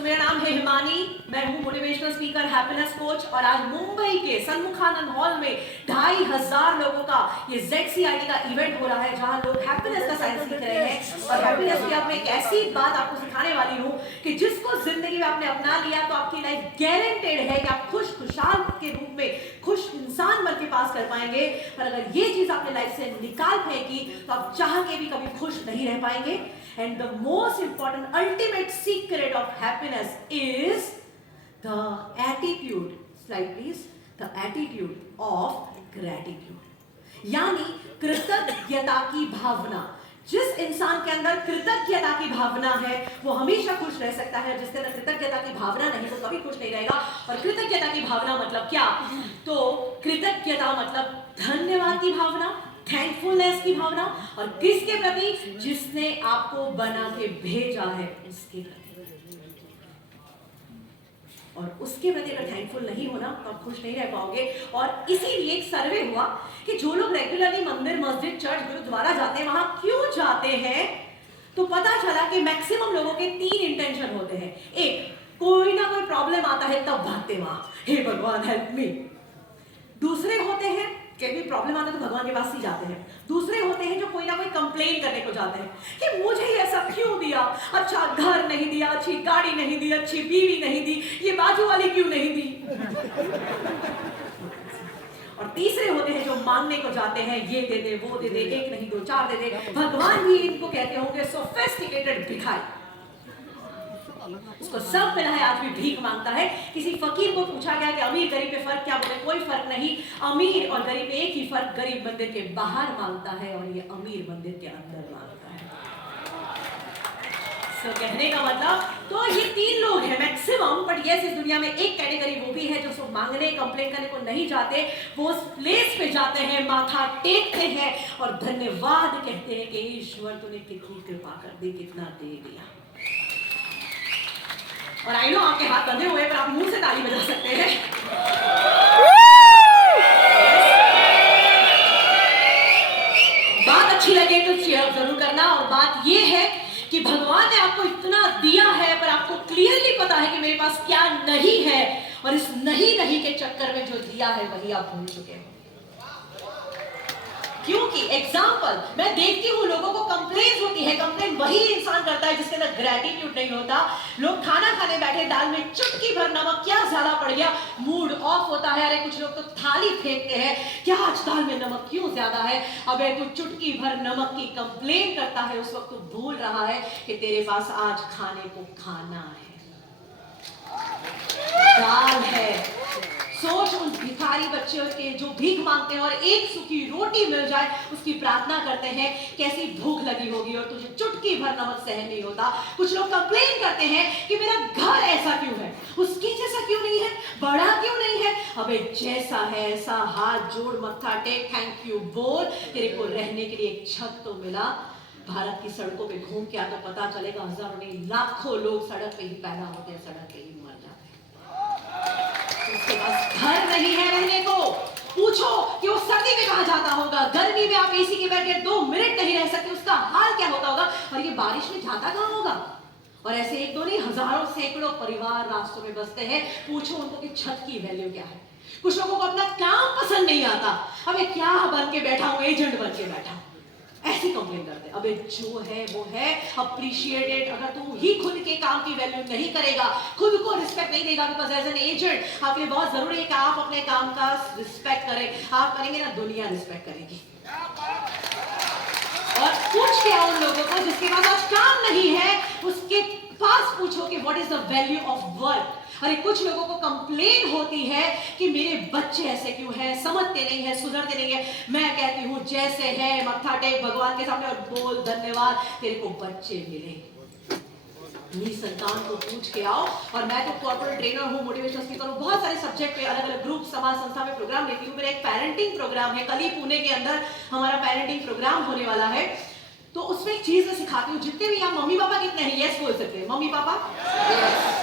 मेरा नाम है हिमानी, मैं हूँ मोटिवेशनल स्पीकर, हैप्पीनेस कोच और आज मुंबई के सन्मुखानंद हॉल में 2500 लोगों का ये ZCIT का इवेंट हो रहा है जहां लोग हैप्पीनेस का साइंस सीख रहे हैं। और हैप्पीनेस की अब मैं एक ऐसी बात आपको सिखाने वाली हूँ कि जिसको जिंदगी में आपने अपना लिया तो आपकी लाइफ गारंटेड है कि आप खुशहाल के रूप में खुश इंसान बन के पास कर पाएंगे। पर अगर ये चीज आपने लाइफ से निकाल फेंकी तो आप चाह के भी कभी खुश नहीं रह पाएंगे। And the most important ultimate secret of happiness is the attitude, slide please, the attitude of gratitude, यानी कृतज्ञता की भावना। जिस इंसान के अंदर कृतज्ञता की भावना है वो हमेशा खुश रह सकता है, जिसके अंदर कृतज्ञता की भावना नहीं वो कभी खुश नहीं रहेगा। और कृतज्ञता की भावना मतलब क्या? तो कृतज्ञता मतलब धन्यवाद की भावना, थैंकफुलनेस की भावना, और किसके प्रति? जिसने आपको बना के भेजा है उसके प्रति। और उसके प्रति अगर थैंकफुल नहीं होना तो आप खुश नहीं रह पाओगे। और इसीलिए एक सर्वे हुआ कि जो लोग रेगुलरली मंदिर, मस्जिद, चर्च, गुरुद्वारा जाते हैं वहां क्यों जाते हैं, तो पता चला कि मैक्सिमम लोगों के 3 इंटेंशन होते हैं। एक, कोई ना कोई प्रॉब्लम आता है तब भागते वहां, हे भगवान हेल्प मी। दूसरे होते हैं कभी प्रॉब्लम आता है तो भगवान के पास ही जाते हैं। दूसरे होते हैं जो कोई ना कोई कंप्लेन करने को जाते हैं कि मुझे ऐसा क्यों दिया, अच्छा घर नहीं दिया, अच्छी गाड़ी नहीं दी, अच्छी बीवी नहीं दी, ये बाजू वाली क्यों नहीं दी। और तीसरे होते हैं जो मांगने को जाते हैं, ये दे दे, वो दे दे, एक नहीं 2 4 दे दे। भगवान भी इनको कहते होंगे सोफिस्टिकेटेड भिखारी। उसको सब मिला है, आज भी भीख मांगता है। किसी फकीर को पूछा गया कि अमीर गरीब में फर्क क्या? बोले कोई फर्क नहीं, अमीर और गरीब में एक ही फर्क, गरीब मंदिर के बाहर मांगता है और ये अमीर मंदिर के अंदर मांगता है। तो कहने का मतलब तो ये 3 लोग हैं मैक्सिमम, बट यस इस दुनिया में एक कैटेगरी वो भी है जो सब मांगने, कंप्लेन करने को नहीं जाते, वो उस प्लेस पे जाते हैं, माथा टेकते हैं और धन्यवाद कहते हैं कि ईश्वर तूने कितनी कृपा कर दी, कितना दे दिया। और आई नो आपके हाथ बंधे हुए पर आप मुंह से ताली बजा सकते हैं। बात अच्छी लगे तो शेयर जरूर करना। और बात ये है कि भगवान ने आपको इतना दिया है पर आपको क्लियरली पता है कि मेरे पास क्या नहीं है, और इस नहीं के चक्कर में जो दिया है वही आप भूल चुके हैं। क्योंकि एग्जाम्पल मैं देखती हूँ लोगों को कंप्लेन होती है, कंप्लेन वही इंसान करता है जिसके अंदर ग्रेटिट्यूड नहीं होता। लोग खाना खाने बैठे, दाल में चुटकी भर नमक, क्या ज्यादा पड़ गया, मूड ऑफ होता है। अरे कुछ लोग तो थाली फेंकते हैं, क्या आज दाल में नमक क्यों ज्यादा है। अबे तू चुटकी भर नमक की कंप्लेन करता है, उस वक्त तू भूल रहा है कि तेरे पास आज खाने को खाना है, दाल है। सोच उन भिखारी बच्चों के जो भीख मांगते हैं और एक सूखी रोटी मिल जाए उसकी प्रार्थना करते हैं, कैसी भूख लगी होगी और तुझे चुटकी भर नमक सहन नहीं होता। कुछ लोग कंप्लेन करते हैं कि मेरा घर ऐसा क्यों है, उसके जैसा क्यों नहीं है, बड़ा क्यों नहीं है। अबे जैसा है ऐसा हाथ जोड़, मत्था टेक, थैंक यू बोल, तेरे को रहने के लिए एक छत तो मिला। भारत की सड़कों पे घूम के आकर पता चलेगा हजारों नहीं लाखों लोग सड़क पे ही पैदा होते हैं, सड़क पे ही मर जाते हैं। उसके पास घर नहीं है रहने को। पूछो कि वो सर्दी में कहां जाता होगा, गर्मी में आप एसी के बैठे 2 मिनट नहीं रह सकते, उसका हाल क्या होता होगा। और ये बारिश में जाता कहां होगा। और ऐसे एक दो नहीं हजारों सैकड़ों परिवार रास्तों में बसते हैं। पूछो उनको कि छत की वैल्यू क्या है। कुछ लोगों को अपना काम पसंद नहीं आता, अबे क्या बन के बैठा हूं, एजेंट बन के बैठा हूं, ऐसी कंप्लेन करते हैं। अबे जो है वो है, अप्रिशिएटेड। अगर तू ही खुद के काम की वैल्यू नहीं करेगा, खुद को रिस्पेक्ट नहीं देगा, बिकॉज़ एज एन एजेंट आपके लिए बहुत जरूरी है कि आप अपने काम का रिस्पेक्ट करें। आप करेंगे ना, दुनिया रिस्पेक्ट करेगी। और पूछ के आओ उन लोगों को जिसके पास आज काम नहीं है, उसके पास पूछो कि what is the value of work. अरे कुछ लोगों को कंप्लेन होती है कि मेरे बच्चे ऐसे क्यों हैं, समझते नहीं है, सुधरते नहीं है। मैं कहती हूं जैसे है मत्था टेक भगवान के सामने और बोल धन्यवाद, तेरे को बच्चे मिले। अपनी संतान को पूछ के आओ। और मैं तो कॉर्पोरेट ट्रेनर हूँ, मोटिवेशनल स्पीकर हूँ, बहुत सारे सब्जेक्ट पे अलग अलग ग्रुप, समाज, संस्था में प्रोग्राम लेती हूँ। मेरा एक पेरेंटिंग प्रोग्राम है, कल ही पुणे के अंदर हमारा पेरेंटिंग प्रोग्राम होने वाला है। तो उसमें एक चीज मैं सिखाती हूँ, जितने भी यहाँ मम्मी पापा कितने हैं, यस बोल सकते हैं मम्मी पापा,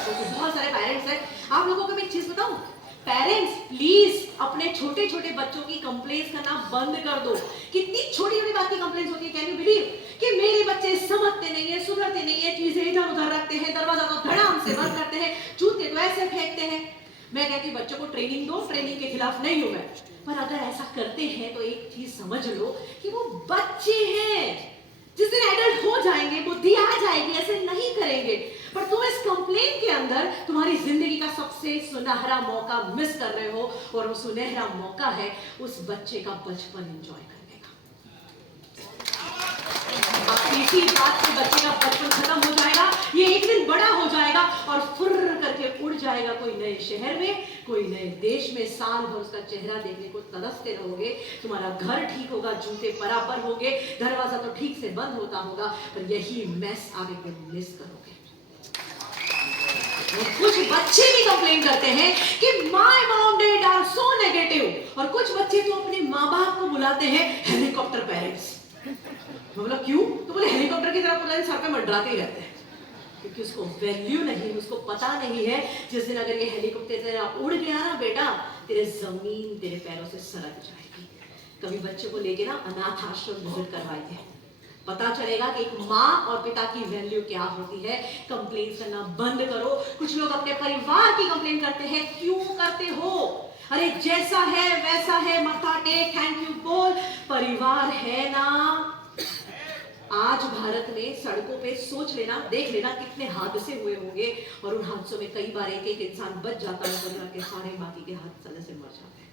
तो बहुत सारे पेरेंट्स हैं। आप लोगों को मैं एक चीज बताऊं, पेरेंट्स प्लीज अपने छोटे छोटे बच्चों की कंप्लेंट्स करना बंद कर दो। कितनी छोटी छोटी बात की कंप्लेंट्स होती है, कैन यू बिलीव कि मेरे बच्चे समझते नहीं है, सुधरते नहीं है, चीजें इधर उधर रखते हैं, दरवाजा तो धड़ाम से बंद करते गया कि बच्चों को ट्रेनिंग दो, ट्रेनिंग के खिलाफ नहीं हूं मैं, पर अगर ऐसा करते हैं तो एक चीज समझ लो कि वो बच्चे हैं, जिस दिन एडल्ट हो जाएंगे, बुद्धि आ जाएगी, ऐसे नहीं करेंगे। पर तुम इस कंप्लेन के अंदर तुम्हारी जिंदगी का सबसे सुनहरा मौका मिस कर रहे हो, और वो सुनहरा मौका है उस बच्चे का बचपन एंजॉय करने का। इसी बात से बच्चे का बचपन खत्म हो जाएगा, ये एक दिन बड़ा हो जाएगा और फुर्र करके उड़ जाएगा कोई नए शहर में, कोई नए देश में। साल भर उसका चेहरा देखने को तरसते रहोगे। तुम्हारा घर ठीक होगा, जूते बराबर होंगे, दरवाजा तो ठीक से बंद होता होगा, पर यही मैस आप एक दिन मिस करोगे। और कुछ बच्चे भी कंप्लेन करते हैं कि my mom dad are so negative, और कुछ बच्चे तो अपने माँ बाप को बुलाते हैं हेलीकॉप्टर पेरेंट्स। बोला क्यों? तो बोले हेलीकॉप्टर की तरह पूरा सर पे मंडराते ही रहते हैं, क्योंकि उसको वैल्यू नहीं, उसको पता नहीं है जिस दिन अगर ये हेलीकॉप्टर तरह उड़ गया ना बेटा, तेरे जमीन तेरे पैरों से सरक जाएगी। कभी बच्चे को लेके ना अनाथ आश्रम विजिट करवाइए, पता चलेगा कि एक माँ और पिता की वैल्यू क्या होती है। कंप्लेन करना बंद करो। कुछ लोग अपने परिवार की कंप्लेन करते हैं, क्यों करते हो? अरे जैसा है वैसा है, मत्था टेक, थैंक यू बोल, परिवार है ना। आज भारत में सड़कों पे सोच लेना, देख लेना कितने हादसे हुए होंगे, और उन हादसों में कई बार एक एक इंसान बच जाता है, दुनिया के सारे बाकी के हादसे से मर जाते हैं।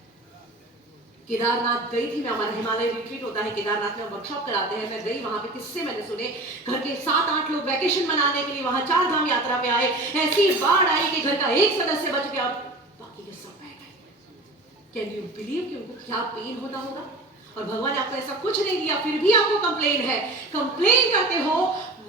केदारनाथ गई थी मैं, हमारा हिमालय रिट्रीट होता है केदारनाथ में, वर्कशॉप कराते हैं, मैं गई वहां पे, किस्से मैंने सुने। घर के 7-8 लोग वैकेशन मनाने के लिए वहां 4 धाम यात्रा पे आए, ऐसी बाढ़ आई कि घर का एक सदस्य बच गया, बाकी के सब बह गए। कैन यू बिलीव कि उनको क्या पेन होता होगा? और भगवान ने आपको ऐसा कुछ नहीं दिया, फिर भी आपको कंप्लेन है, कंप्लेन करते हो।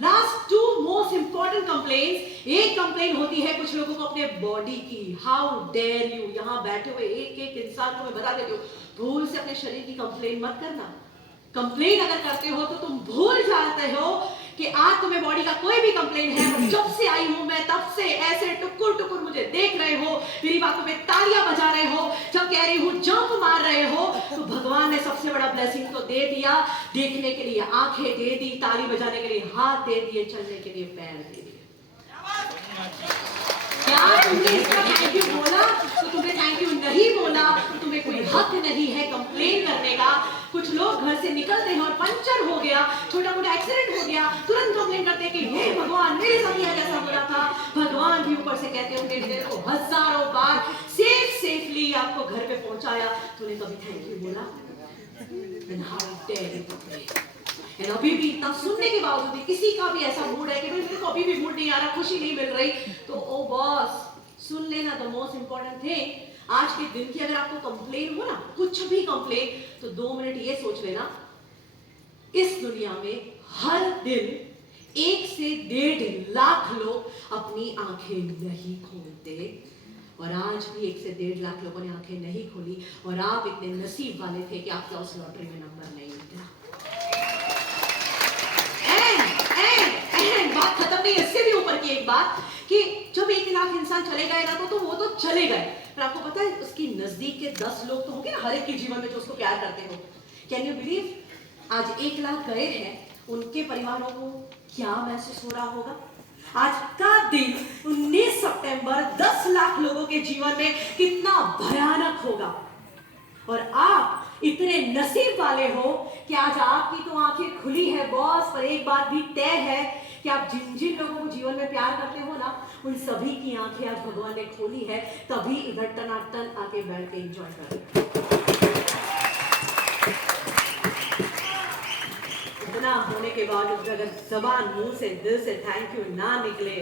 Last 2 most important complaints. एक कंप्लेन होती है कुछ लोगों को अपने बॉडी की, हाउ डेयर यू, यहां बैठे हुए एक एक इंसान को मैं बता देती हूँ, भूल से अपने शरीर की कंप्लेन मत करना। कंप्लेन अगर करते हो तो तुम भूल जाते हो कि आज तुम्हें बॉडी का कोई भी कंप्लेन है, और जब से आई हूं मैं तब से ऐसे टुकुर टुकुर मुझे देख रहे हो, मेरी बातों पे तालियां बजा रहे हो, जब कह रही हूं जंप मार रहे हो, तो भगवान ने सबसे बड़ा ब्लेसिंग तो दे दिया, देखने के लिए आंखें दे दी, ताली बजाने के लिए हाथ दे दिए, चलने के लिए पैर दे दिए। क्या तुमने इसका थैंक यू बोला? तो तुम्हें थैंक यू नहीं बोला तो तुम्हें कोई हक नहीं है कंप्लेन करने का। कुछ लोग घर से निकलते हैं और पंचर हो गया, छोटा मोटा एक्सीडेंट हो गया, तुरंत कंप्लेन करते हैं कि हे भगवान मेरे साथ यह कैसा हो रहा था। भगवान भी ऊपर से कहते होंगे तेरे को हजारों बार सेफली आपको घर पे पहुंचाया, तूने कभी थैंक यू बोला? अभी भी इतना सुनने के बावजूद भी किसी का भी ऐसा मूड है कि मेरे को अभी भी मूड नहीं आ रहा, खुशी नहीं मिल रही, तो ओ बॉस सुन लेना, द मोस्ट इंपॉर्टेंट थिंग आज के दिन की अगर आपको कंप्लेन हो ना, कुछ भी कंप्लेन, तो 2 मिनट ये सोच लेना, इस दुनिया में हर दिन 1 से 1.5 लाख लोग अपनी आंखें नहीं खोलते, और आज भी 1 से 1.5 लाख लोगों ने आंखें नहीं खोली, और आप इतने नसीब वाले थे कि आपका उस लॉटरी में नंबर नहीं निकला। बात खत्म नहीं, इससे भी ऊपर की एक बात कि जब 1 लाख इंसान चले गए ना, तो वो तो चले गए, पर आपको पता है उसकी नजदीक के 10 लोग तो होंगे ना हर एक के जीवन में जो उसको प्यार करते हो। कैन यू बिलीव, आज 1 लाख गए हैं, उनके परिवारों को क्या महसूस हो रहा होगा? आज का दिन 19 सितंबर 10 लाख लोगों के जीवन में कितना भयानक होगा, और आप इतने नसीब वाले हो कि आज आपकी तो आंखें खुली है बॉस, पर एक बात भी तय है कि आप जिन जिन लोगों को जीवन में प्यार करते हो ना, उन सभी की आंखें आज भगवान ने खोली है, तभी इधर टनाटन आके बैठ के एंजॉय कर रहे। इतना होने के बाद अगर जबान मुंह से दिल से थैंक यू ना निकले,